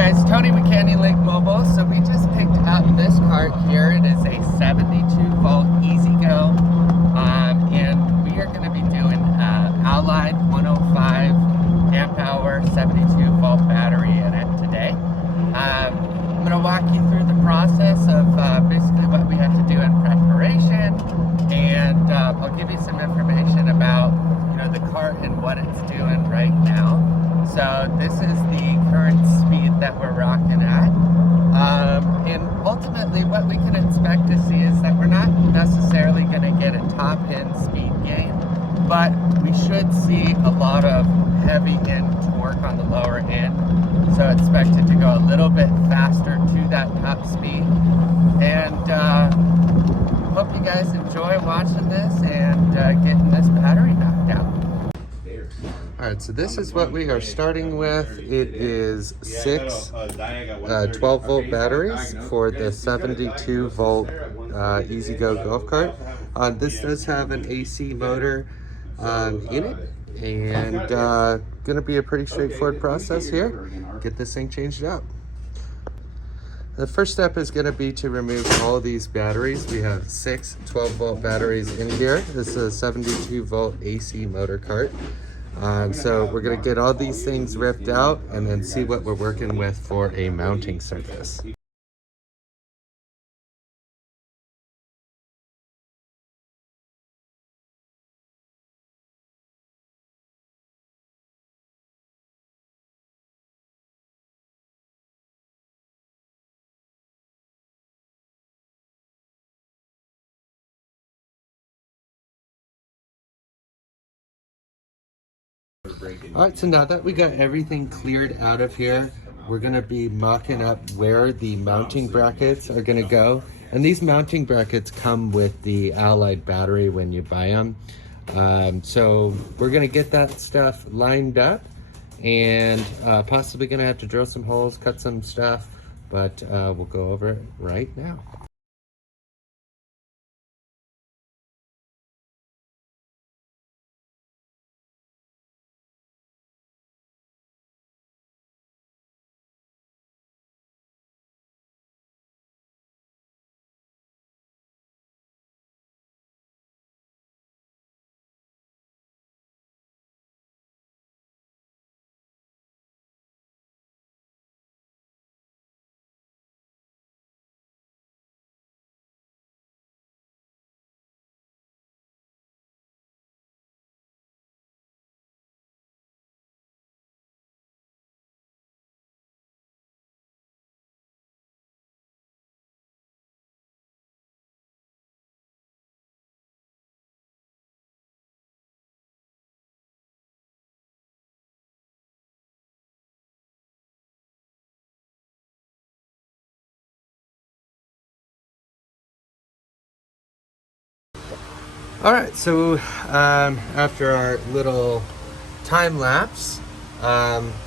guys, Tony with Link Mobile. So we just picked up this cart here. It is a 72 volt EZ-GO, and we are going to be doing Allied 105 amp hour 72 volt battery in it today. I'm going to walk you through the process of basically what we have to do in preparation, and I'll give you some information about the cart and what it's doing right now. So this is the current speed that we're rocking at. And ultimately what we can expect to see is that we're not necessarily going to get a top end speed gain, but we should see a lot of heavy end torque on the lower end. So expect it to go a little bit faster to that top speed. And hope you guys enjoy watching this and getting this battery knocked out. Alright, so this is what we are starting with. It is 6 12 volt batteries for the 72 volt EZ-GO golf cart. This does have an AC motor in it, and going to be a pretty straightforward process here. Get this thing changed out. The first step is going to be to remove all these batteries. We have 6 12 volt batteries in here. This is a 72 volt AC motor cart. So we're going to get all these things ripped out and then see what we're working with for a mounting surface. Alright, so now that we got everything cleared out of here, we're going to be mocking up where the mounting brackets are going to go. And these mounting brackets come with the Allied battery when you buy them. So we're going to get that stuff lined up, and possibly going to have to drill some holes, cut some stuff, but we'll go over it right now. All right, so after our little time lapse,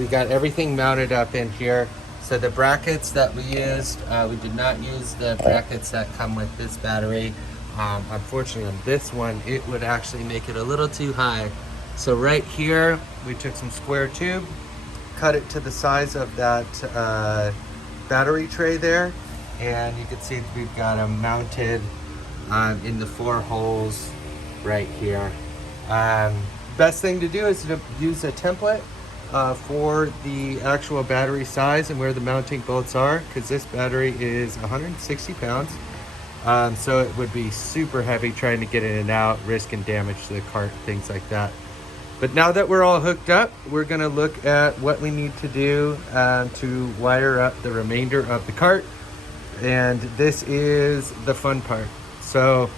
we got everything mounted up in here. So the brackets that we used, we did not use the brackets that come with this battery. Unfortunately on this one, it would actually make it a little too high. So right here, we took some square tube, cut it to the size of that battery tray there, and you can see we've got them mounted in the 4 holes right here. Best thing to do is to use a template for the actual battery size and where the mounting bolts are, because this battery is 160 pounds. So it would be super heavy trying to get in and out, risking damage to the cart, things like that. But now that we're all hooked up, we're going to look at what we need to do to wire up the remainder of the cart. And this is the fun part. So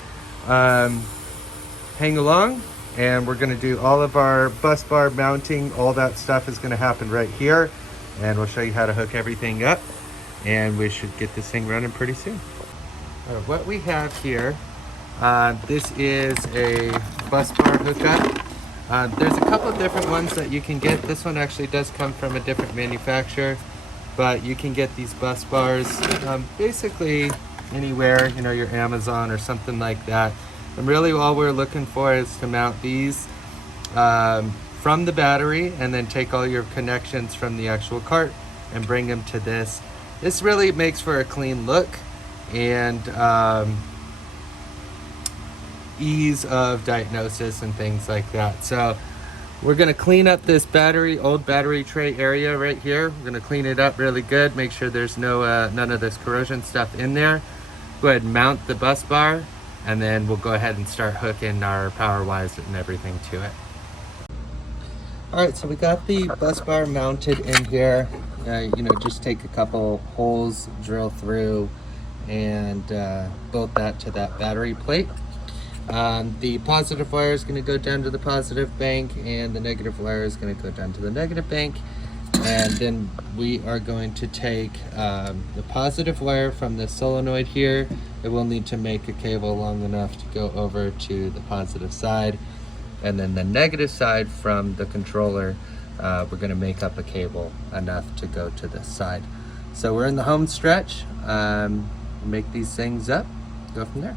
hang along, and we're going to do all of our bus bar mounting. All that stuff is going to happen right here, and we'll show you how to hook everything up, and we should get this thing running pretty soon. What we have here, this is a bus bar hookup. There's a couple of different ones that you can get. This one actually does come from a different manufacturer, but you can get these bus bars basically anywhere, your Amazon or something like that. And really all we're looking for is to mount these from the battery, and then take all your connections from the actual cart and bring them to this. This really makes for a clean look and ease of diagnosis and things like that. So we're gonna clean up this old battery tray area right here. We're gonna clean it up really good, make sure there's none of this corrosion stuff in there. Go ahead and mount the bus bar, and then we'll go ahead and start hooking our power wires and everything to it. All right, so we got the bus bar mounted in here. Just take a couple holes, drill through, and bolt that to that battery plate. The positive wire is going to go down to the positive bank, and the negative wire is going to go down to the negative bank. And then we are going to take the positive wire from the solenoid here. It will need to make a cable long enough to go over to the positive side. And then the negative side from the controller, we're going to make up a cable enough to go to this side. So we're in the home stretch. Make these things up, go from there.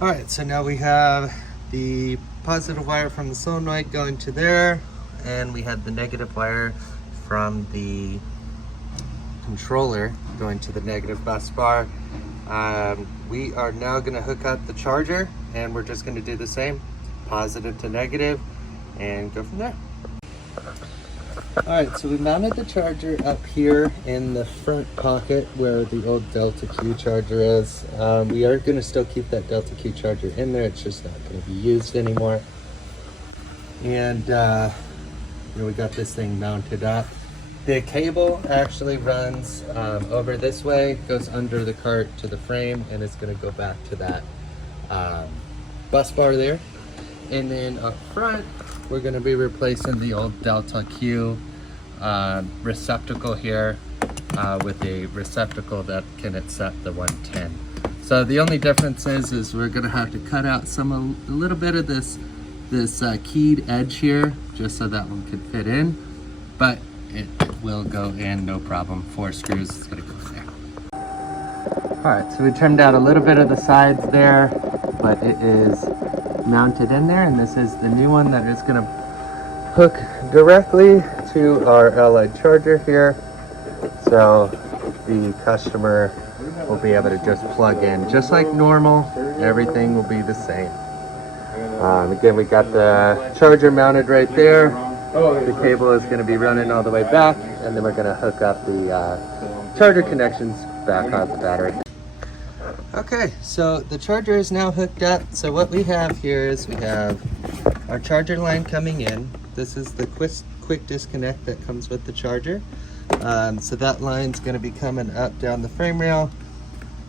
All right, so now we have the positive wire from the solenoid going to there, and we had the negative wire from the controller going to the negative bus bar. We are now going to hook up the charger, and we're just going to do the same, positive to negative, and go from there. All right, so we mounted the charger up here in the front pocket where the old Delta Q charger is. We are going to still keep that Delta Q charger in there. It's just not going to be used anymore. And we got this thing mounted up. The cable actually runs over this way, goes under the cart to the frame, and it's going to go back to that bus bar there. And then up front, we're going to be replacing the old Delta Q receptacle here with a receptacle that can accept the 110. So the only difference is we're going to have to cut out a little bit of this keyed edge here, just so that one can fit in, but it will go in no problem. 4 screws is going to go there. All right, so we trimmed out a little bit of the sides there, but it is mounted in there, and this is the new one that is going to hook directly to our Allied charger here, so the customer will be able to just plug in just like normal. Everything will be the same. Again, we got the charger mounted right there. The cable is going to be running all the way back, and then we're going to hook up the charger connections back on the battery. Okay, so the charger is now hooked up. So what we have here is we have our charger line coming in. This is the quick disconnect that comes with the charger. So that line's going to be coming up down the frame rail.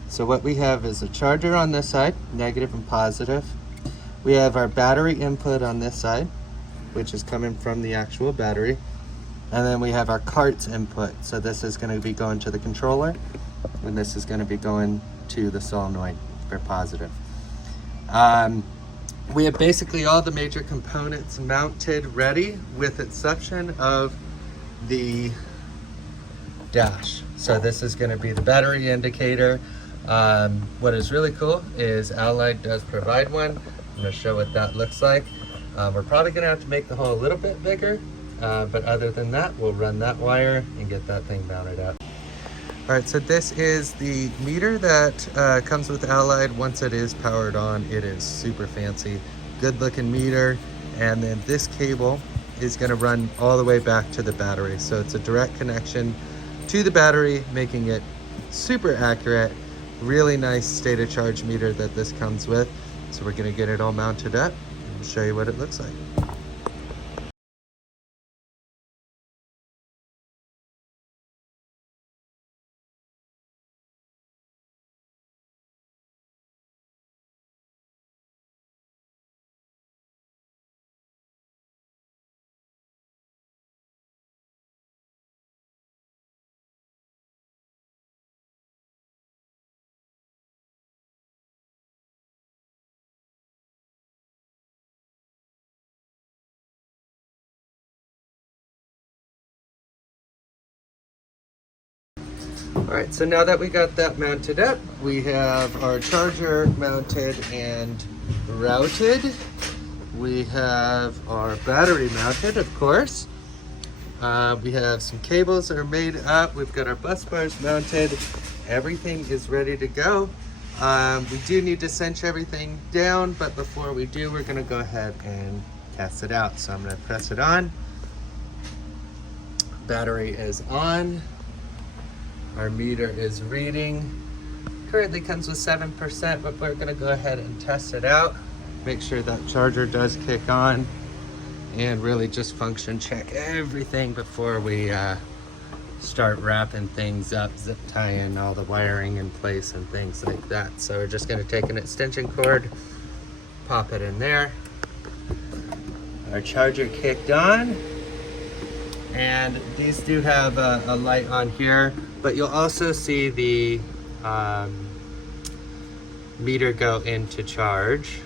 So what we have is a charger on this side, negative and positive. We have our battery input on this side, which is coming from the actual battery. And then we have our cart's input. So this is going to be going to the controller, and this is going to be going to the solenoid for positive. We have basically all the major components mounted ready, with exception of the dash. So this is going to be the battery indicator. What is really cool is Allied does provide one. I'm going to show what that looks like. We're probably going to have to make the hole a little bit bigger, but other than that, we'll run that wire and get that thing mounted up. All right, so this is the meter that comes with Allied. Once it is powered on, it is super fancy, good looking meter. And then this cable is gonna run all the way back to the battery. So it's a direct connection to the battery, making it super accurate. Really nice state of charge meter that this comes with. So we're gonna get it all mounted up and show you what it looks like. All right, so now that we got that mounted up, we have our charger mounted and routed. We have our battery mounted, of course. We have some cables that are made up. We've got our bus bars mounted. Everything is ready to go. We do need to cinch everything down, but before we do, we're gonna go ahead and test it out. So I'm gonna press it on. Battery is on. Our meter is reading. Currently comes with 7%, but we're gonna go ahead and test it out. Make sure that charger does kick on and really just function check everything before we start wrapping things up, zip tying all the wiring in place and things like that. So we're just gonna take an extension cord, pop it in there. Our charger kicked on. And these do have a light on here, but you'll also see the meter go into charge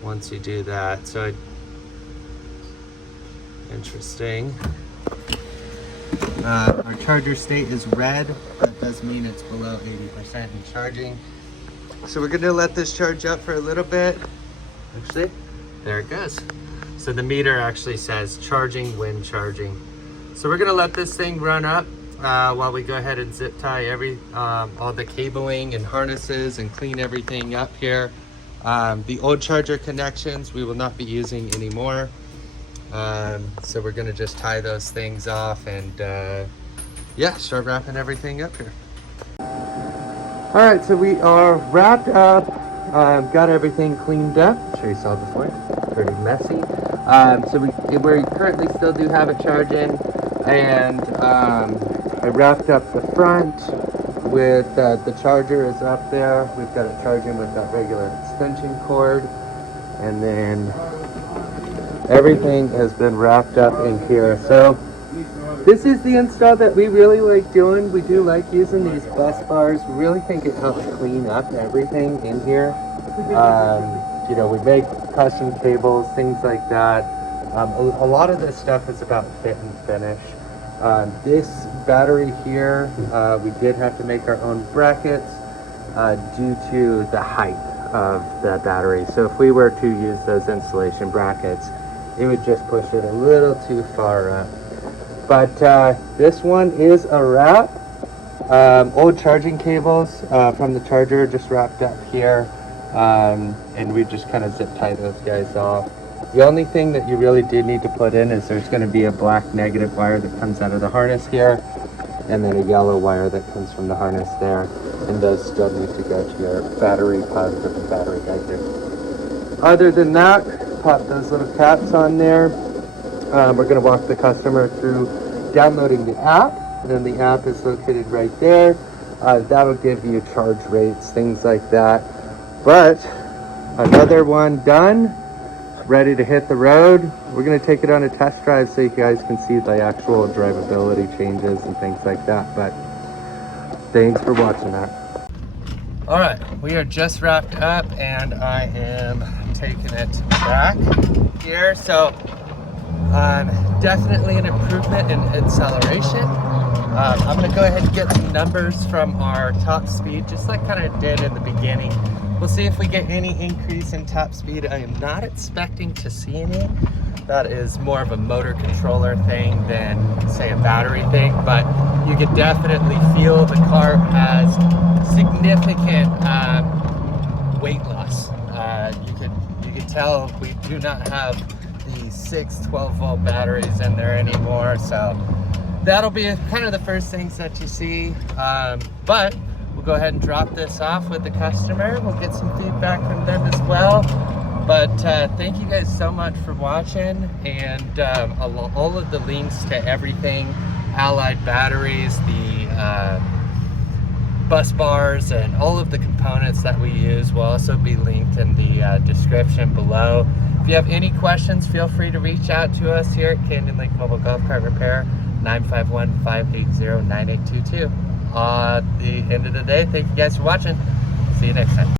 once you do that. So interesting. Our charger state is red. That does mean it's below 80% in charging. So we're gonna let this charge up for a little bit. Actually, there it goes. So the meter actually says charging when charging. So we're gonna let this thing run up while we go ahead and zip tie all the cabling and harnesses and clean everything up here. The old charger connections we will not be using anymore. So we're gonna just tie those things off and yeah, start wrapping everything up here. All right, so we are wrapped up, got everything cleaned up. I'm sure you saw before, pretty messy. So we currently still do have it charging, and I wrapped up the front with the charger is up there. We've got it charging with that regular extension cord, and then everything has been wrapped up in here. So this is the install that we really like doing. We do like using these bus bars. We really think it helps clean up everything in here. You know, we make custom cables, things like that. A lot of this stuff is about fit and finish. This battery here, we did have to make our own brackets due to the height of the battery. So if we were to use those insulation brackets, it would just push it a little too far up. But this one is a wrap. Old charging cables from the charger just wrapped up here. And we just kind of zip tie those guys off. The only thing that you really do need to put in is there's going to be a black negative wire that comes out of the harness here, and then a yellow wire that comes from the harness there, and those still need to go to your battery positive and battery negative. Other than that, pop those little caps on there. We're going to walk the customer through downloading the app, and then the app is located right there. That'll give you charge rates, things like that. But another one done, ready to hit the road. We're going to take it on a test drive so you guys can see the actual drivability changes and things like that. But thanks for watching that. All right, we are just wrapped up and I am taking it back here. So definitely an improvement in acceleration. I'm gonna go ahead and get some numbers from our top speed, just like kind of did in the beginning. We'll see if we get any increase in top speed. I am not expecting to see any. That is more of a motor controller thing than, say, a battery thing, but you can definitely feel the car has significant weight loss. You could tell we do not have the 6 12-volt batteries in there anymore, so that'll be kind of the first things that you see. But we'll go ahead and drop this off with the customer. We'll get some feedback from them as well. But thank you guys so much for watching, and all of the links to everything, Allied batteries, the bus bars, and all of the components that we use will also be linked in the description below. If you have any questions, feel free to reach out to us here at Canyon Lake Mobile Golf Cart Repair, 951-580-9822. At the end of the day, thank you guys for watching. See you next time.